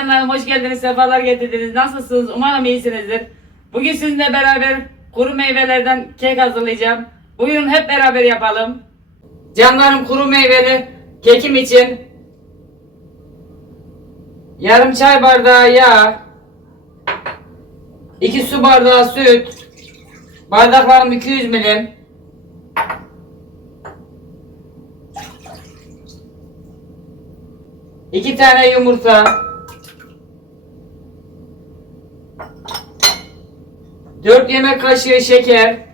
canlarım hoş geldiniz, sefalar getirdiniz. Nasılsınız? Umarım iyisinizdir. Bugün sizinle beraber kuru meyvelerden kek hazırlayacağım. Buyurun hep beraber yapalım. Canlarım kuru meyveli kekim için yarım çay bardağı yağ, 2 su bardağı süt, bardaklarım 200 milim, İki tane yumurta. Dört yemek kaşığı şeker.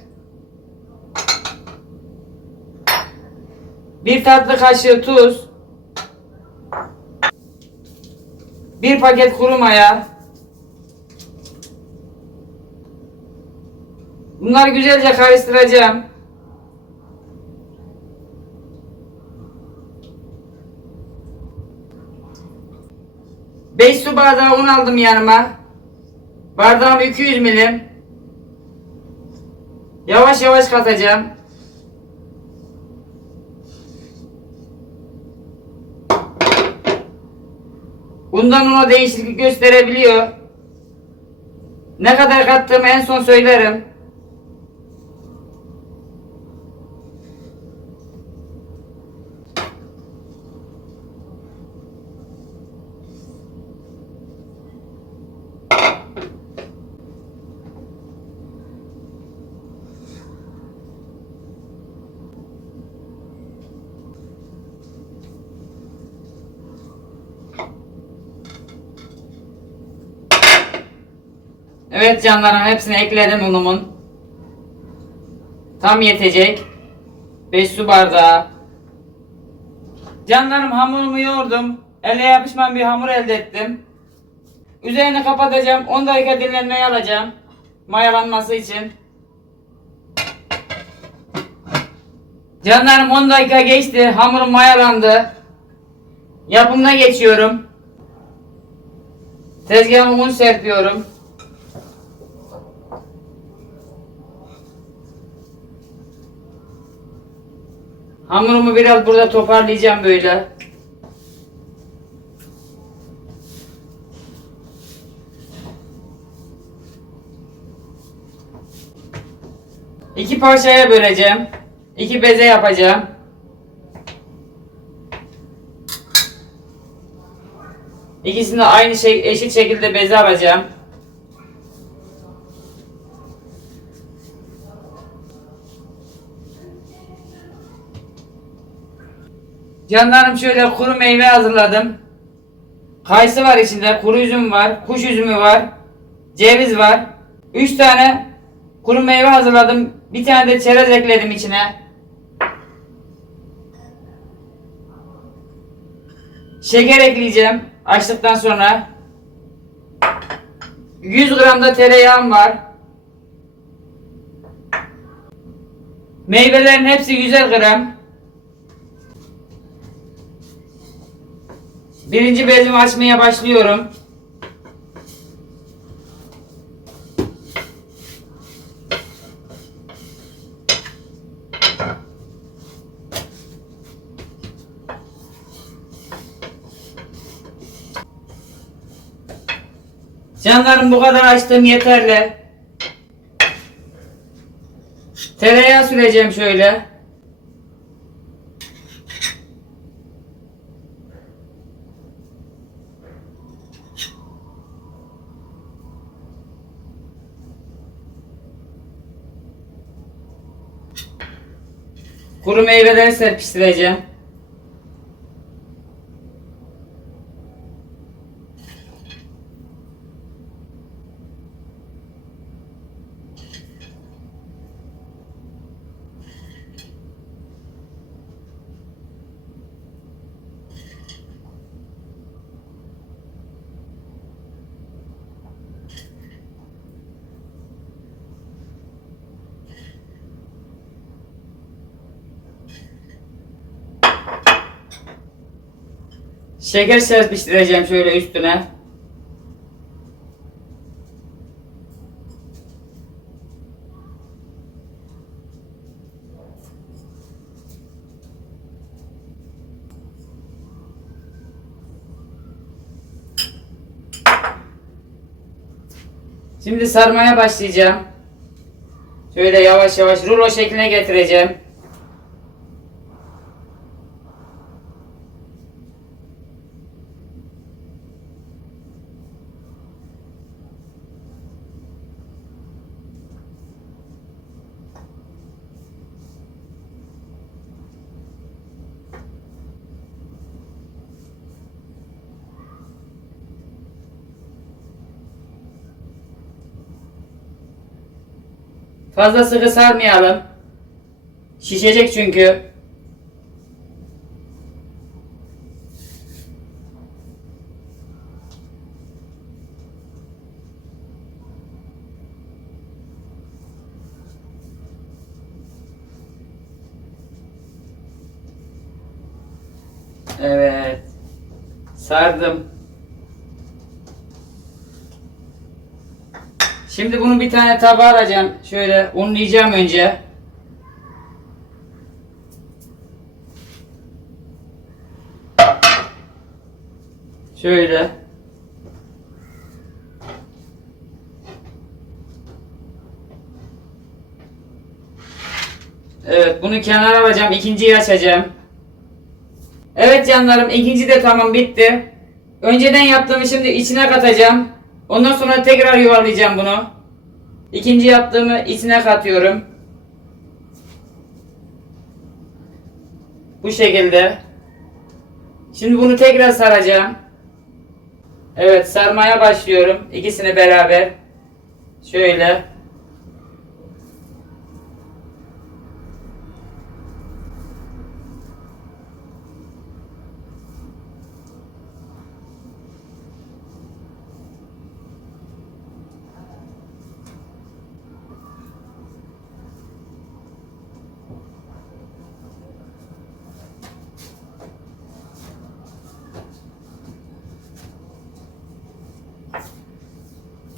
Bir tatlı kaşığı tuz. Bir paket kuru maya. Bunları güzelce karıştıracağım. 5 su bardağı un aldım yanıma. Bardağım 200 milim. Yavaş yavaş katacağım. Undan una değişiklik gösterebiliyor. Ne kadar kattığımı en son söylerim. Evet canlarım hepsini ekledim unumun. Tam yetecek. 5 su bardağı. Canlarım hamurumu yoğurdum. Elle yapışmayan bir hamur elde ettim. Üzerini kapatacağım. 10 dakika dinlenmeye alacağım. Mayalanması için. Canlarım 10 dakika geçti. Hamurum mayalandı. Yapımına geçiyorum. Tezgahıma un serpiyorum. Hamurumu biraz burada toparlayacağım böyle. İki parçaya böleceğim. İki beze yapacağım. İkisini de aynı şey eşit şekilde beze alacağım. Canlarım şöyle kuru meyve hazırladım. Kayısı var içinde, kuru üzüm var, kuş üzümü var, ceviz var. 3 tane kuru meyve hazırladım. Bir tane de çerez ekledim içine. Şeker ekleyeceğim açtıktan sonra. 100 gram da tereyağım var. Meyvelerin hepsi 100 gram. Birinci bezimi açmaya başlıyorum. Canlarım bu kadar açtım yeterli. Tereyağı süreceğim şöyle. Kuru meyveleri serpiştireceğim. Şeker serpiştireceğim şöyle üstüne. Şimdi sarmaya başlayacağım. Şöyle yavaş yavaş rulo şekline getireceğim. Fazla sıkı sarmayalım. Şişecek çünkü. Evet. Sardım. Şimdi bunu bir tane tabağa alacağım. Şöyle unlayacağım önce. Şöyle. Evet bunu kenara alacağım. İkinciyi açacağım. Evet canlarım ikinci de tamam bitti. Önceden yaptığımı şimdi içine katacağım. Ondan sonra tekrar yuvarlayacağım bunu. İkinci yaptığımı içine katıyorum. Bu şekilde. Şimdi bunu tekrar saracağım. Evet sarmaya başlıyorum. İkisini beraber. Şöyle.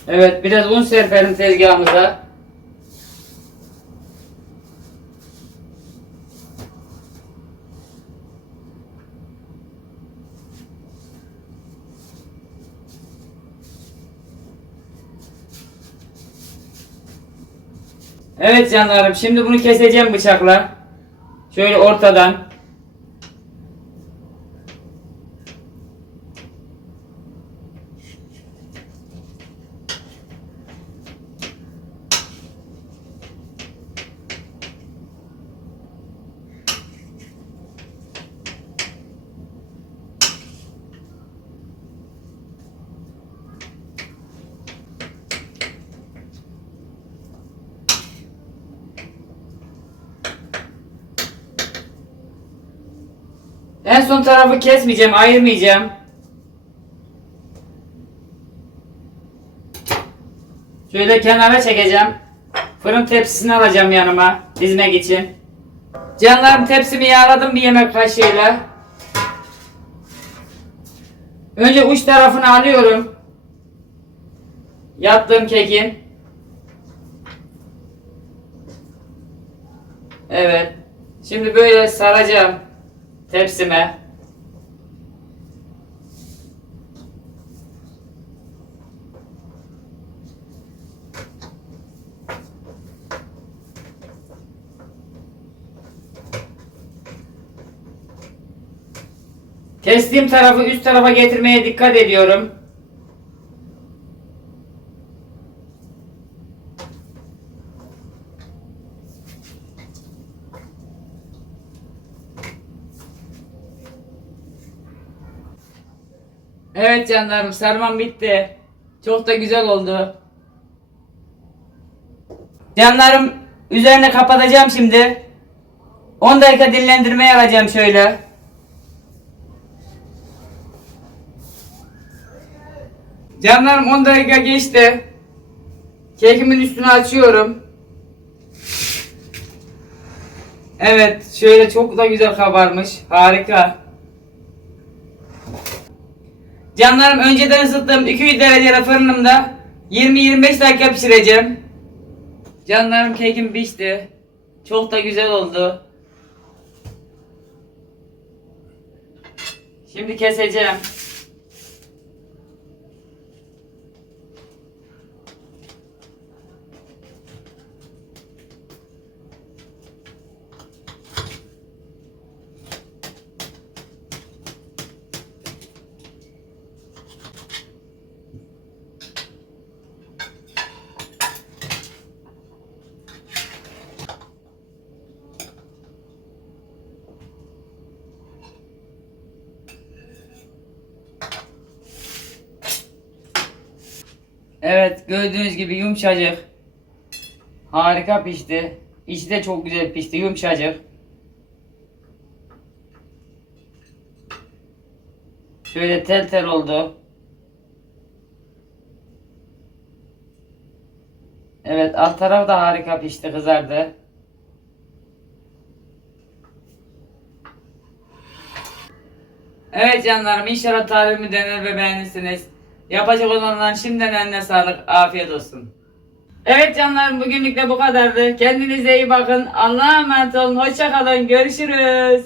Evet biraz un serpelim tezgahımıza. Evet canlarım şimdi bunu keseceğim bıçakla. Şöyle ortadan. En son tarafı kesmeyeceğim, ayırmayacağım. Şöyle kenara çekeceğim. Fırın tepsisini alacağım yanıma dizmek için. Canlarım tepsimi yağladım bir yemek kaşığıyla. Önce uç tarafını alıyorum. Yaptığım kekin. Evet. Şimdi böyle saracağım tepsime. Kestiğim tarafı üst tarafa getirmeye dikkat ediyorum. Evet canlarım sarmam bitti. Çok da güzel oldu. Canlarım üzerine kapatacağım şimdi. 10 dakika dinlendirmeye alacağım şöyle. Canlarım 10 dakika geçti. Kekimin üstünü açıyorum. Evet şöyle çok da güzel kabarmış. Harika. Canlarım önceden ısıttığım 200 derecede fırınımda 20-25 dakika pişireceğim. Canlarım kekim pişti. Çok da güzel oldu. Şimdi keseceğim. Evet gördüğünüz gibi yumuşacık. Harika pişti. İçi de çok güzel pişti yumuşacık. Şöyle tel tel oldu. Evet alt taraf da harika pişti kızardı. Evet canlarım inşallah tarifimi dener ve beğenirsiniz. Yapacak olanların şimdiden eline sağlık. Afiyet olsun. Evet canlarım bugünlük de bu kadardı. Kendinize iyi bakın. Allah'a emanet olun. Hoşça kalın. Görüşürüz.